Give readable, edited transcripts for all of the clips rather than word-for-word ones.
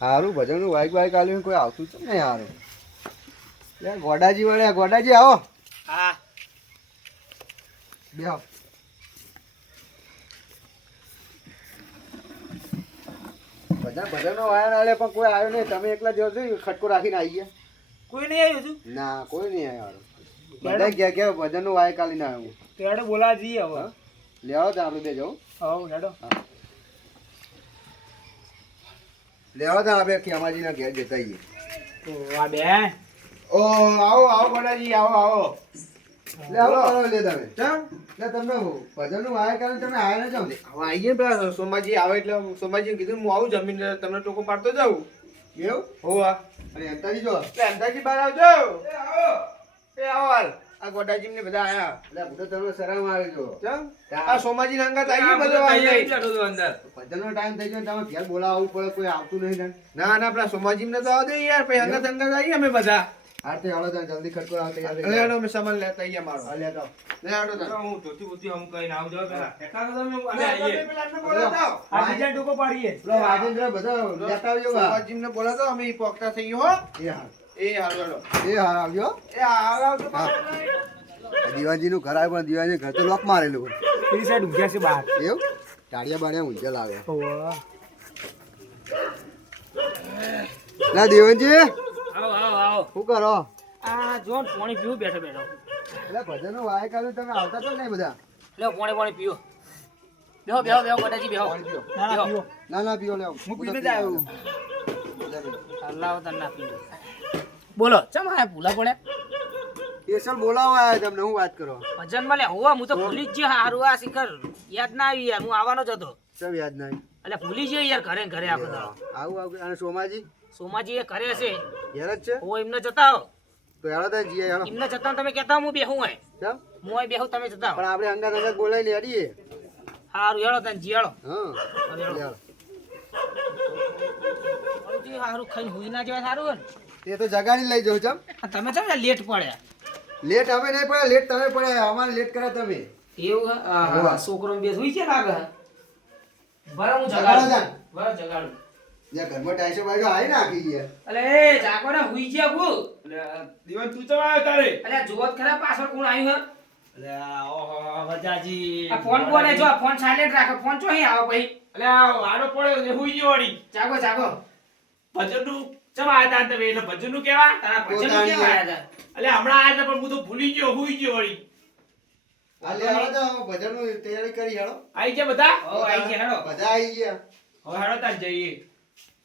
સારું ભજનનું વાઈક આલ્યું કોઈ આવતું છે ને યાર. યાર ગોડાજી વળ્યા, ગોડાજી આવો. હા બેહો. ભજનનો વાયર આલે પણ કોઈ આવ્યો નહીં. તમે એકલા જો છો ખટકો રાખીને આવી ગયા. કોઈ નહીં આવ્યું છું ના કોઈ નહીં આવ્યો. બધા ગયા કે ભજનનું વાયર કાલીને આવ્યું. તેડે બોલા જઈએ હવે. લેવો તો આપણે બે જવું. હવ હેડો. લેવા તો આપણે ખેમાજીના ઘેર જતા આવીએ. તો આ બેન ઓ આવો આવો ગોડાજી આવો આવો. લે આવો કરો લે તમે. ચમ લે તમને ભજનનું વાયર કાલીને તમે આવ્યા ન જાવ. હવે આવીએ પેલા સોમાજી આવે એટલે સોમાજીને કીધું હું આવું જમીન તમને ટોકો પાડતો જાઉં. એવું હોવા અને અંતાજી જો એટલે અંદાજી બહાર આવજો. એ આવો હાલ આ ગોડાજી ને બધા આયા. એટલે હું તો તમને શરમ આવે જો. ચમ આ સોમાજી ના અંગાત આવીએ બધો અંદર. ભજનનો ટાઈમ થઈ ગયો તમે ઘેર બોલાવવું પડે કોઈ આવતું નહીં ને. ના ના પેલા સોમાજી ને તો આવદે યાર પછી અંગાત અંગાત આવીએ અમે બધા. હા તે હાલો તમે જલ્દી ખટકો આવો તૈયાર થઈ લે જાઓ. હેડો અમે સામાન લેતા આવીએ મારો. હા લેતા આવો. લે હેડો તમે. હું ધોતી બોતી હમ કઈને આવજો પેલા ઠેકા તો તમે લે, તમે પેલા એમને બોલાવતા આવો. આ બીજા ટોકો પાડીએ પેલો રાજેન્દ્ર બધા લેતા આવજો બા. સોમાજી ને બોલાવતા આવો, અમે ઈ પોકતા થઈએ હો. એ હા એ હાલ હેડો. એ હા આવજો. એ હાલ આવજો. હા. દિવાજીનું ઘર આવે પણ દિવાજી ઘર તો લોક મારેલું હોય. પેલી સાઈડ ઊંઘ્યા છે બહાર એવું ટાળિયા બાળિયા ઊંચા લાવે. ના દેવનજી આવો આવો આવો શું કરો? આ જો પાણી પીવું બેઠો બેઠો એટલે ભજનનો વાયર કાઢ્યું તમે આવતા તો નહીં બધા. લે પાણી પીવો બેહો બેહો બેહો ગોડાજી બેહો પાણી પીઓ. ના પીવો ના પીઓ લેવો. હું પીને જ આવ્યો. અલ્લાહ તને ના પીવો. બોલો ચમ આ ભૂલા પડે સ્પેશિયલ બોલાવવા આવ્યા તમને. હું વાત કરો ભજન માં લે હોવા હું તો ભૂલી જ ગયો હારું આ શિખર યાદ ના આવી યાર હું આવવાનો જ હતો સબ યાદ નહીં. એટલે ભૂલી ગયો યાર ઘરે ને ઘરે આપણે આવું અને સોમાજી સોમાજી એ ઘરે છે ઘેર જ છે ઓ એમને જતા આવો તો હેડો તો જીએ હેડો. એમને જતા તમે કહેતા હું બેહું હોય કેમ હું અહીં બેહું તમે જતા પણ આપણે અંગાત બોલાવી લે હેડીએ. હારું હેડો તને જીયાળો હા હેડો હારું ખાઈને હુઈ ના જવાય સારું હોય એ તો જગાડી લઈ જાઉં ચમ. ને તમે તમે લેટ પડ્યા લેટ અમે નહીં પડ્યા, લેટ તમે પડ્યા. અમારે લેટ કર્યા તમે. એવું હોવા. છોકરો બે હુઈ છે લાગે બરાબર હું જગાડો જગાડું જાન. બરાબર જગાડું જ્યાં ઘરમાં ટાઈસો બાઈસો આવી નાખી ગયા. અલે એ જાગો ને હુઈ ગયા હું દીવાન તું ચમ આવ્યો તારે? અલે જોત ખરા પાછળ કોણ આવ્યું હે અલે ઓહો વજાજી. આ ફોન કોને જો ફોન સાયલેન્ટ રાખો ફોન ચો અહીં આવો પછી અલે આડો પડ્યો ને હુઈ ગયો વળી. જાગો જાગો ભજનનું ચમ આયા તા તમે? એટલે ભજનનું કેવા? તારા ભજન પોતાની કેમ આયા હતા અલે હમણાં આયા તા પણ હું તો ભૂલી ગયો, હુઈ ગયો વળી. આ લે હેડો તો ભજનનું તૈયારી કરી હેડો. આઈ ગયા બધા? ઓ આઈ ગયા હેડો બધા આવી ગયા. હવે હેડો તાર જઈએ.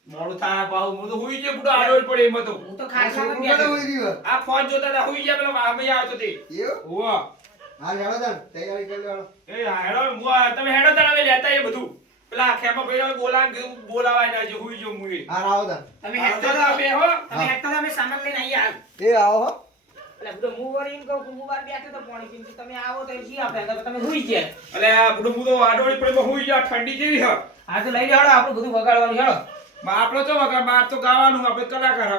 મોડું થાય પાહુ. હું તો હુઈ ગયો, બુડો આડો જ પડે એમાં તો. હું તો આ ખાઈ છોકરું ખાઈ કને હોઈ રહ્યું? આ ફોન જોતા હતા, હુઈ ગયા પેલો આમે આવતો તે. એવું? હોવા. હા હેડો તાન તૈયારી કરી હેડો. એ હા, હેડો તમે હેડો તાર અમે લેતા આવીએ બધું. પેલા ખેમા ભાઈ બોલાવાય ના જે હુઈ ગયો મુએ. હા આવો તાન. તમે હેડતા હતા બે હો. તમે હેડતા હતા અમે સામાન લઈને આયા હાલ એ આવો હો. એટલે બધો હું વળી એમ કહું કે હું બહાર બેઠો તો પાણી પીને તમે આવો તો જી આપણે તમે હુઈ ગયા અલે આ બુડો બુડો આડોળી પડે હુઈ ગયા, ઠંડી જેવી હ. હા તો લઈ જાઓ આપણું બધું વગાડવાનું હેડો આપણો તો વગર બાર તો ગાવાનું, આપણે કલાકાર હ.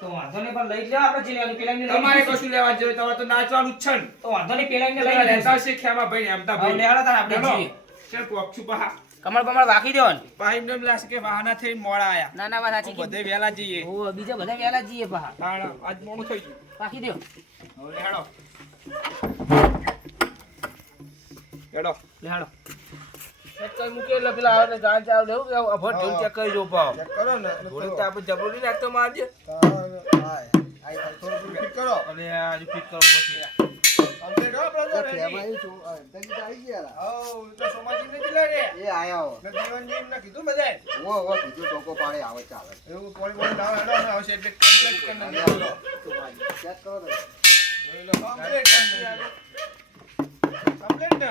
તો વાંધો નહીં પણ લઈ જાઓ આપણે ચીલાની પેલાને લઈ તમારે જઈશું. કશું લેવા જોઈએ, તમારે તો નાચવાનું જ છે ને. તો વાંધો નહીં પેલાને લઈ લેતા જઈશું. છે ખેમા ભાઈ ને એમતા હવે ભાઈ. લેવાડો તાર આપણે હેડો. જઈએ. ચાલ પોક્ષું પહા. કમળ બમળ વાકી દેવાનું ભાઈ એમને એમ લાગે કે વાહના થઈને મોડા આયા. ના ના વાત સાચી બધે વહેલા જઈએ. ઓ બીજા બધા વેલા જઈએ પા તાણ આજ મોડું થઈ ગયું. વાકી દેવ હવે હેડો. હેડો. લેહાડો ચેક કરી મૂકે એટલે પેલા આવે ને ગાન ચાવ લેવું કે અભર ઢોલ ચેક કરી જો પાવ. ચેક કરો ને. ઢોલ તો આપણે જબરો નહીં નાખતો મારજે. થોડું ફિટ કરો. અને આ જે ફિટ કરો પછી. કમ્પ્લીટ હો બ્રધર. ખેમા એ છો અંતાજી તો આવી ગયા. ઓ તો સોમાજી ને કિલા રે. એ આયા હો. ને દીવાનજી એમને કીધું બધાય. ઓ કીધું ટોકો પાડે આવે ચાલે. એવું પોણી પોણી લાવ હેડો ને આવશે એટલે કમ્પ્લીટ કરી નાખજો. ચેક કરો ને. કમ્પ્લીટ ને.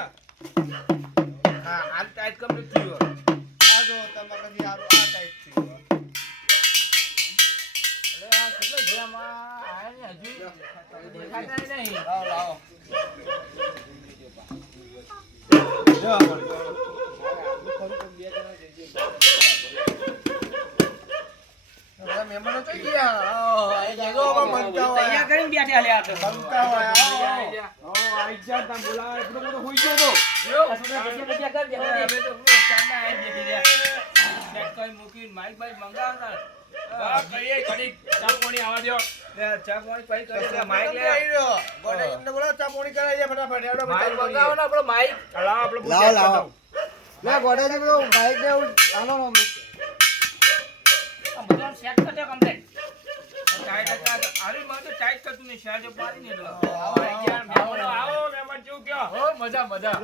હા આ ટાઈટ કમ્પ્લીટ થયો. આ જો તમારે કદી આ ટાઈટ થયો. અરે આ કેટલો જેમાં આયા ને હજુ દેખાતા નહીં લાવો લાવો. મહેમાનો કઈ ગયા? જો બનતા હોય. તૈયાર કરીને બેઠા લે આ તો બનતા હોય. આવો આઈ જા તા બોલાવે એટલો બધો હોઈ ગયો તો. આ છોકરા જગ્યા કરી દે હવે અમે તો ચારના આઈ બેઠી રહ્યા ચેક કઈ મૂકીને માઈક બાઈક મંગાવતા વાહ, કહીએ ઘડીક ચા પાણી આવવા દ્યો. ચા પાણી પૈ કરી માઈક માઈક લે લે આવી રહ્યો. ગોડાજીને બોલાવો, ચા પાણી કરાવી દે ફટાફટ. હેડો માઈક બધા મંગાવો ને આપણો માઈક લાવો, આપણે લાવો, પૂછે લાવો. કરતો. લે ગોડાજી પેલો બાઈક ને એવું આનો આ બધું સેટ કરજો કમ્પ્લીટ ટાઈટ હતા. અરે, મને તો ટાઈટ થતું નહીં. સહેજો પાડીને એટલે. આવો, યાર, મહેમાનો આવો, મહેમાન જેવું કયો. હો મજા મજા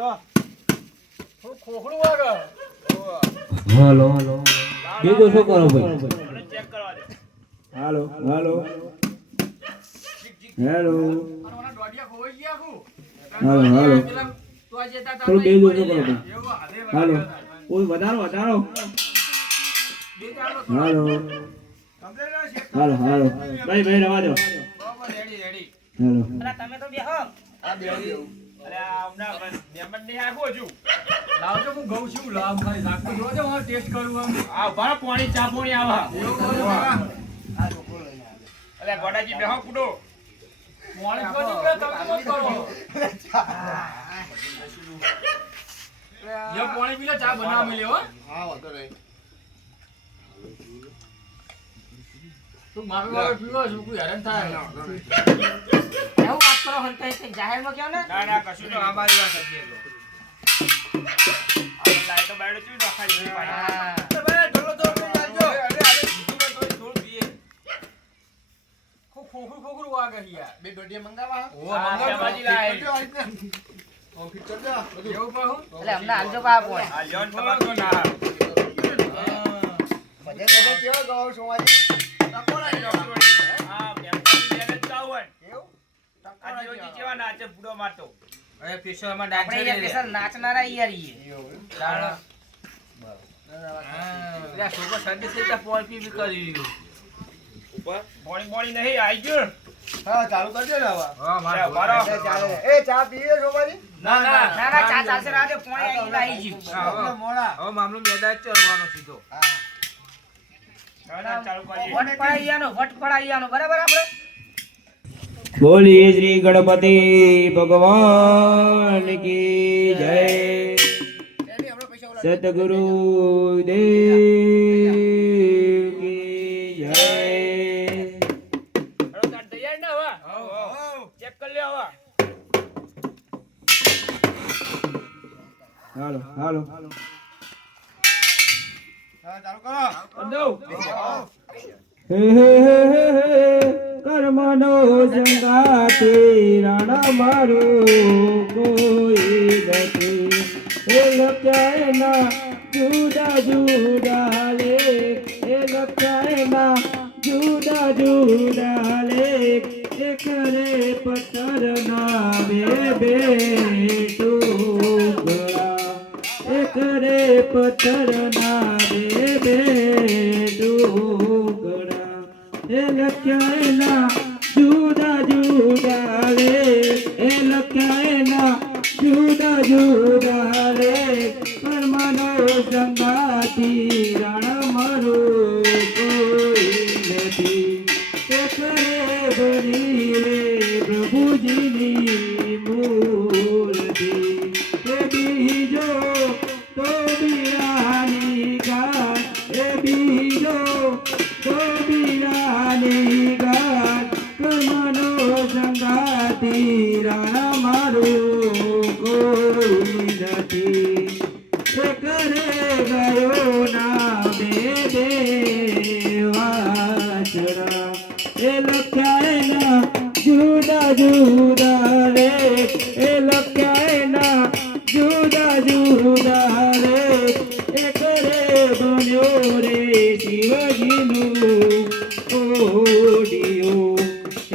હું ખોખડું વાગે હાલો બીજું શું કરો ભાઈ મને ચેક કરવા દે. હાલો હેલો મારા દોડિયા ખોઈ ગયા હું હાલો તો આ જતા થોડું બીજું શું કરો ભાઈ એવું હાલે હાલો કોઈ વધારો બે ચાલો હાલો હાલો ભાઈ રવા દો બરાબર રેડી રેડી હાલો અલા તમે તો બેહો આ બે દેવું. અરે, આ હમણાં મહેમાન નહીં આખું હજુ. લાવજો હું ગઉં છું લાવ ખાલી નાખતો જોજો હું ટેસ્ટ કરું આમ આ ઉભા રહો, પાણી ચા પાણી આવા. એવું કરો બા અરે, ગોડાજી બેહો કૂદો. મોણી કોની કે તમે મત કરો યો પાણી પી લે ચા બનાવ મિલ્યો હો હા, વાંધો નહીં. તું મારું વાળો પીવો છું કોઈ હેરાન થાય એવું વાત કરો હંતા તે જાહેરમાં કહો ને ના, ના, કશું નહીં. અમારી વાત હતી એ તો. આ લાઈટો બાઈટો ચૂઈ નખાઈ છે પાણી. હા. ભાઈ, ઢોલો થોડો લઈ આવજો. અરે, બીજું કંઈ થોડું પીએ. ખોખરું વાગે હિયા બે દોઢિયા મંગાવા. ઓ હા, મંગાવ બે બાજી લાય. એવું કહું એટલે અમને હાલજો પા પોણે આ લ્યો ને તમારે તો ના. બધે બધે કેવો ગાવ સોમાજી ટકોરા લ્યો થોડી. હા, બેંકની બેન જ ચાવ હોય. એવું આ જીવજી કેવા નાચે બુડો મારતો. અરે પેશોમાં આપણે યાર પેસા નાચનારા યાર ઈએ દાણા લે છોકરો સર્દી થઈ ગયા પોલ પી કરી રહ્યું ઉપર પાણી નહીં આવી ગયું. હા ચાલુ કરજો ને હવે હા લે, ઉભા રહો. એ ચાલે એ ચા પીએ સોમાજી ના ના ના ના ચા ચાલશે રાતે પોણે આવી ગયું હવે મોડા મામલો મેદાન ચરવાનો સીધો હા ના, ચાલુ કરીએ. વટ પડાઈયાનો બરાબર આપણે બોલીએ શ્રી ગણપતિ ભગવાન કી જય સતગુરુ દેવ કી જય હેડો, તાર તૈયાર ને હવે? ચેક કરી લે હવે. હાલો હાલો હા, ચાલુ કરો. કર્મનો સંગાતે રાણા મારું કોઈ નથી એ લખ્યાના જુદા જુદા લેખ એ લખ્યાના જુદા જુદા લેખ એક રે પથ્થરના બે બે ટુકડા એક રે પથ્થરના બે બે ટુકડા એ લખ્યાના જુદા જુદા રે એ લખ્યાના જુદા જુદા રે પરમાનો સંગાતી રાણા મારું કોઈ નથી એક રે ભરી રે પ્રભુજીની મૂર્તિ એ બીજો તો બીરાની ગાત એ બીજો તો બીરાની ગાત કર્મનો સંગાતી રાણા મારું કોઈ નથી એ કરે ગયો ના બે બે વાછડા એ લખ્યા જુદા જુદા રે એ લખ્યા જુદા જુદા રે એક રે બન્યો રે શિવજીનું ઓડિયો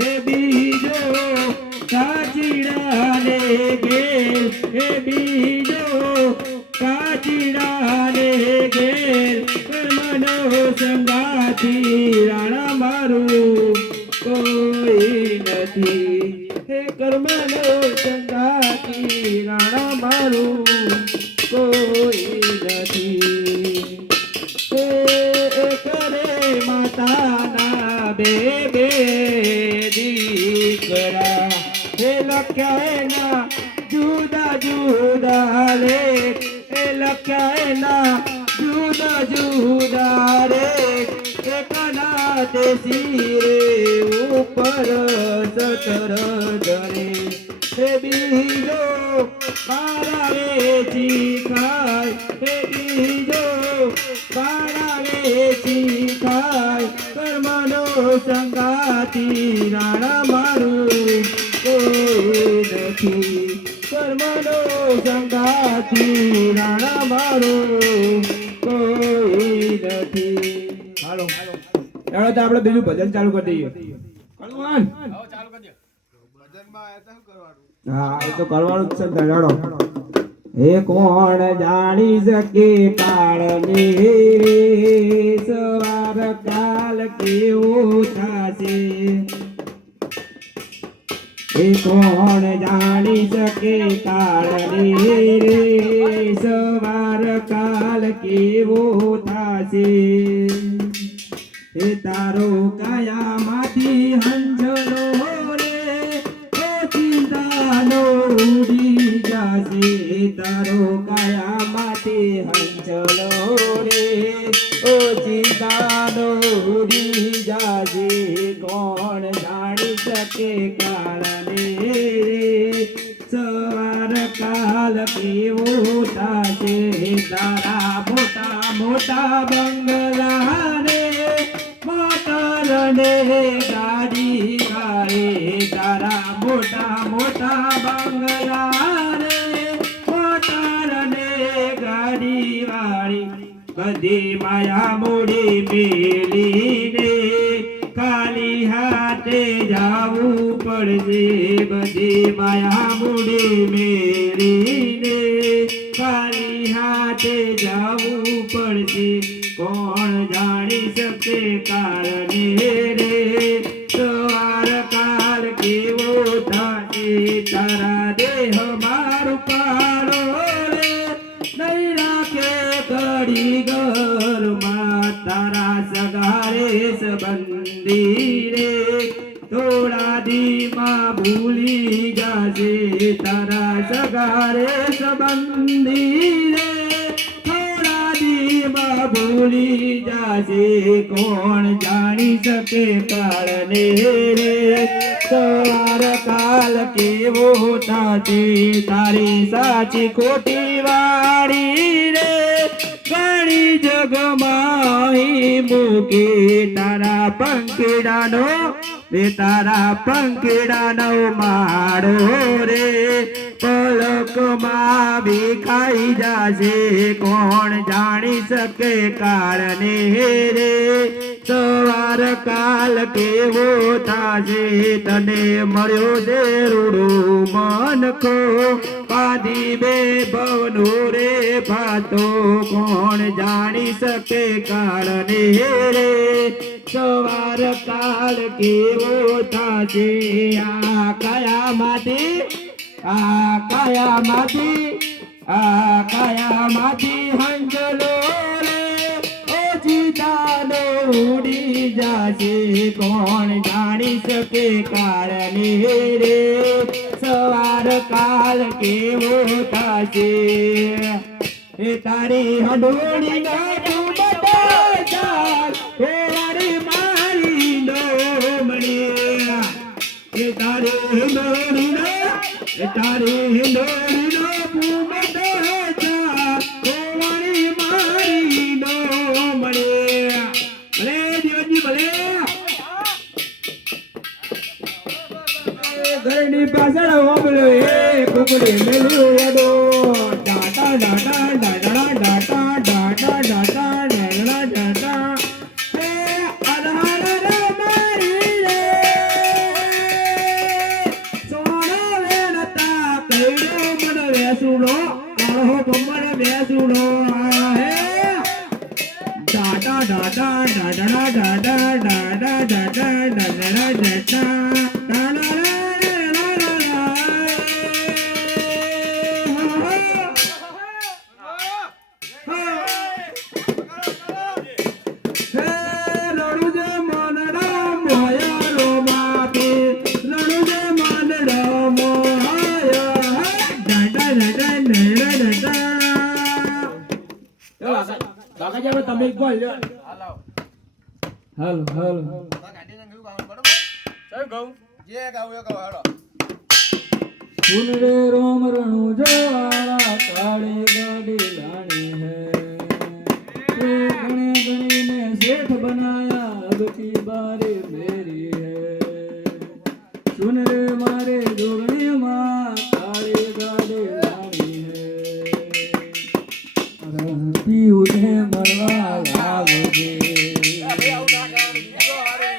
એ બીજો કાચીડાને ઘેર એ બીજો કાચીડાને ઘેર કર્મનો સંગાથી રાણા મારું કોઈ નથી હે કર્મનો સંગાથી રાણા મારું કોઈ નથી એ કરે માતાના બે બે દીકરા હે લખ્યા જુદા જુદા લેખ એ લખ્યા જુદા જુદા બેસી રે ઉપર સતર ધરે હે બીજો બાળા વેચી ખાય હે બીજો બાળા વેચી ખાય કર્મનો સંગાતી રાણા મારું કોઈ નથી કર્મનો સંગાતી રાણા મારું કોઈ નથી. હાલો એનો તો આપણે બીજું ભજન ચાલુ કરી દઈએ. હનુમાન ભજનમાં આયા તા શું કરવાનું? હા એ તો કરવાનું જ છે ધડાડો. હે કોણ જાણી શકે કાળની સવાર કાલ કેવું થશે હે કોણ જાણી શકે કાળની સવાર કાલ કેવું થશે હે તારો કાયામાંથી હંજલો રે ઓ ચિંતાનો ઉડી જાશે તારો કાયામાંથી હંજલો રે ઓ ચિંતાનો ઉડી જાશે કોણ જાણી શકે કાળને સવાર કાલ કેવો થશે તારા મોટા મોટા બંગલા રે મોટર ને ગાડી ગાડી તારા મોટા મોટા બંગલા રે મોટર ને ગાડી વાળી બધી માયા મૂડી મેલીને ખાલી હાથે જાવું પડશે બધી માયા મૂડી મેલીને ખાલી હાથે જાવું પડશે કોણ જાણી શકે કાળને રે સવાર કાળ કેવો થશે તારા દેહ મારું પાડો રે નહીં રાખે કડી ઘરમાં તારા સગારે સંબંધી રે થોડા દીમાં ભૂલી જાશે તારા સગારે સંબંધી રે થોડા દીમાં ભૂલી જાશે કોણ જાણી શકે કાળને રે સવાર કાલ કેવો થશે તારી સાચી ખોટી વાળી રે ઘણી જગમાહી મૂકી તારા પંખીડાનો રે તારા પંખીડાનો માળો રે પલકમાં વિખાઈ જાશે કોણ જાણી શકે કાળને રે સવાર કાલ કેવો થશે તને મળ્યો છે રૂડું મનખો પાદી બે ભવનો રે ભાતો કોણ જાણી શકે કાળને રે સવાર કાળ કેવો થશે આ કાયામાંથી હંજલો રે ઓ ચિતાનો ઉડી જાશે કોણ જાણી શકે કાળને રે સવાર કાલ કેવો થશે એ તારી હંડોળી ના મારી નો એ તારી હંડોળી નો ભૂમટ કોવાળી મારી નો મળે ભલે દેવજી ભલે ઘરની પાછળ વાપર્યો એ કુકડી મેલ્યું યાદો data data data data data data data data હે આધાર રે મારી રે સોનો વેનતા કઈડો મન વેસુડો કાળો કમર વેસુડો હે data data data data data data data data તમે બોલ હાલ હાલ ગાડીને ગયું ગાવાનું બરોબર ચાલ કહું જે ગાવું એ ગાવ હાલો સુન રે રોમ રણુ જવાળા કાળી ગાડી લાણી હે ये गणे गणे ने सेठ बनाया अब की बारी मेरी है सुन रे मारे जोगने मां काली गाड़ी लानी है रहती उन्हें मरवा लाओगे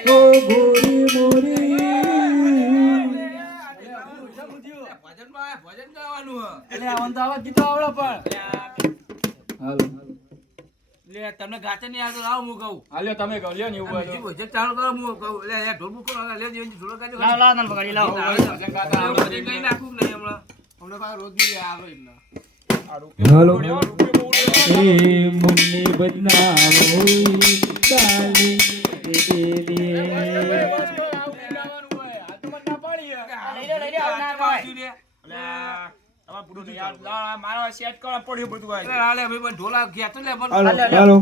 ओ गोरी मोरी ભજન ગાવાનું હ એટલે આવન તો આવા ગીતો આવડે પણ હાલો લે તમને ગાતે નહીં આવતો આવ હું કહું હાલ્યો તમે કહો લ્યો ને એવું હોય તો. ભજન ચાલુ કરો હું કહું લે યાર ઢોલ મૂકો લે જે ઢોલ ગાજો લાવ લાવ તને પકડી લાવ ભજન ગાતા આવડે. ભજન કઈ નાખું નહીં હમણાં અમને પાસે રોજ ની આવે એમને હાલો એ મુન્ની બદના હોઈ કાલી દેવી લઈ લે આવ ના ભાઈ તમારે પૂરું નહીં યાર મારો સેટ કરવા પડ્યું બધું અરે હાલે ભાઈ પણ ઢોલા ઘેતો લે મને હાલો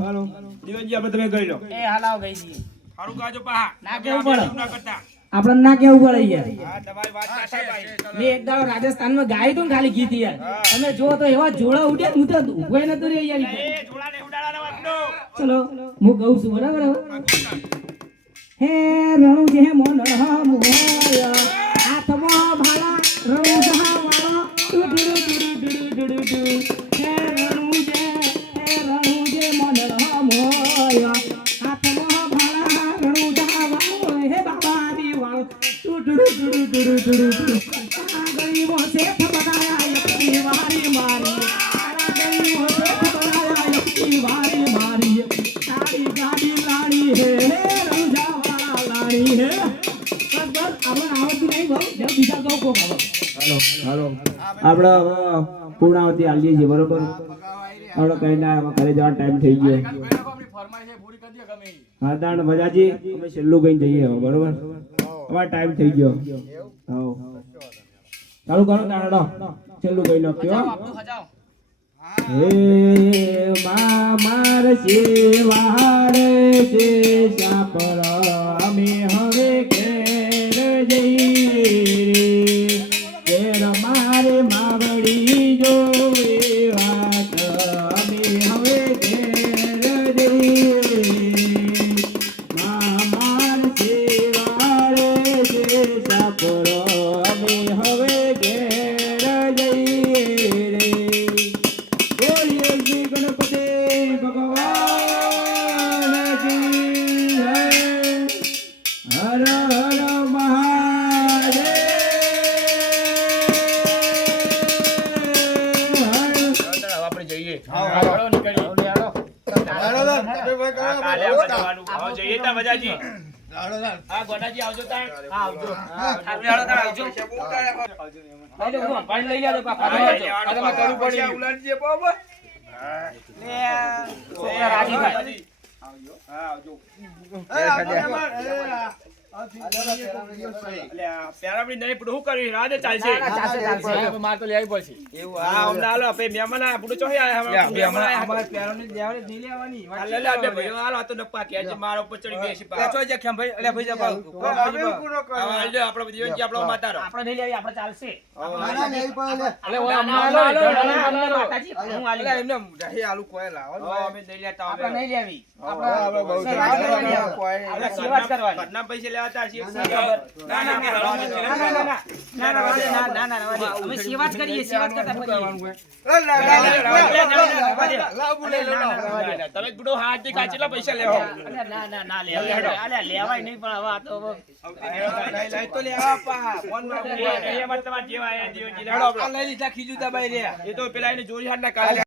દિવસજી આપણે તમે ગઈ લો એ હાલાવ ગઈ છી સારું ગાજો પા ના કેવું પડે ના કરતા આપણે ના કેવું પડે યાર હા તમારી વાત સાચી ભાઈ મેં એક દાડો રાજસ્થાનમાં ગાયું તું ને ખાલી ગીત યાર તમે જો તો એવા જોડા ઉડ્યા હું તો ઉભો નતો રે યાર એ જોડા ને ઉડાડવાના વાતનો ચલો હું કહું છું બરાબર હવે હે રણુ જે મોન મોયા હાથમાં ભાલા રણુ જહા વાળો ડુડુ ડુડુ ડુડુ હે રણુ જે મોન મોયા હાથમાં ભાલા રણુ જહા વાળો હે બાબા દી વાળો ડુડુ ડુડુ ડુડુ આ ગરીબો શેઠ બનાયા યક્કી વારી મારી આ ગરીબો શેઠ બનાયા યક્કી વારી મારી સારી ગાડી લાડી હે રંજા વાળા લાડી હે બસ બસ આપણે આવતું નહીં બહુ જે બીજા કહું કો ખબર હાલો આપણે પૂર્ણાવતી આલીએ છીએ બરોબર આપણે કઈ ના ઘરે જવાનો ટાઈમ થઈ ગયો આપણી ફરમાઈશ પૂરી કરી દે ગમે ઈ. હા તાણ બજાજી અમે છેલ્લું કઈ જઈએ હવે બરોબર અમારો ટાઈમ થઈ ગયો હા ચાલુ કરો તાણડો છેલ્લું કઈ નાખ્યો હે માર શિવાડે છે સાપર અમે હવે ઘેર જઈએ ઘેર મારે માવડી જોવે વાત અમે હવે ઘેર જઈએ માર શિવાડે છે સાપર અમે હવે ઘેર જઈએ રે બોલીએ શ્રી ગણપતિ ભગવાન કી જય હર હર મહાદેવ આપણે જઈએ હાલો નીકળીએ હાલો દર તમે ભાઈ કરો કાલે આપણે જવાનું આવો જઈએ તા મજાજી હાલો દર હા ગોડાજી આવજો તાણ હા આવજો આપણે હાલો તાર આવજો ભાઈ લો ભાઈ લઈ લે પાપા આ તમે કરવું પડે ઉલાડજે બાબા લે છોકરા રાજી થાય હા આવજો પેરામણી નહીં પણ શું કર્યું રાધે ચાલશે ના, ચાલશે, ચાલશે. હા, માર તો લેવી પડશે એવું હા હમણાં હાલો આપણે મહેમાન આયા પૂરો ચોહી આયા હમણાં મહેમાન આયા અમારે પેરોને દેવડે નહીં લેવાની હા, લે લે આપણે ભાઈઓ હાલો આ તો નપ્પા કે આજે મારા ઉપર ચડી બેસી પા પેચો જે ખેમ ભાઈ અલ્યા ભાઈ જા હા, લે આપણે દિવસજી આપણો માતારો આપણે નહીં લેવી આપણે ચાલશે અલે ઓય ના, હમણાં ના, હાલો, ના, હાલો, ના, હાલો, ના, હાલો. માતાજી, હું આલી દઉં. એમને રહી આલુ કોઈ લાવો હા, અમે દઈ લેતા આપણે હવે. નહીં લેવી આપણે બહુ સેવા જ કરવાની સેવા આપણે. કોઈ આપણે સેવા જ કરવાની. ઘરના પૈસા લેવાતા છીએ ના, ના, ના, ના, ના, ના, અમે સેવા જ કરીએ સેવા જ કરતા ફરીએ. તમે બુડો હાથ થી કાચેલા પૈસા લેવો અલ્યા, ના, ના, ના, લેવાય. અલ્યા, લેવાય નહીં પણ હવે આ તો હવે તો લેવા પા ફોન એ તમારે જેવા આયા જીવનજી લેવડો આપણે. લઈ લીધા ખીજુ દબાઈ રે એ તો પેલા એને જોરી હાથ ના કાઢે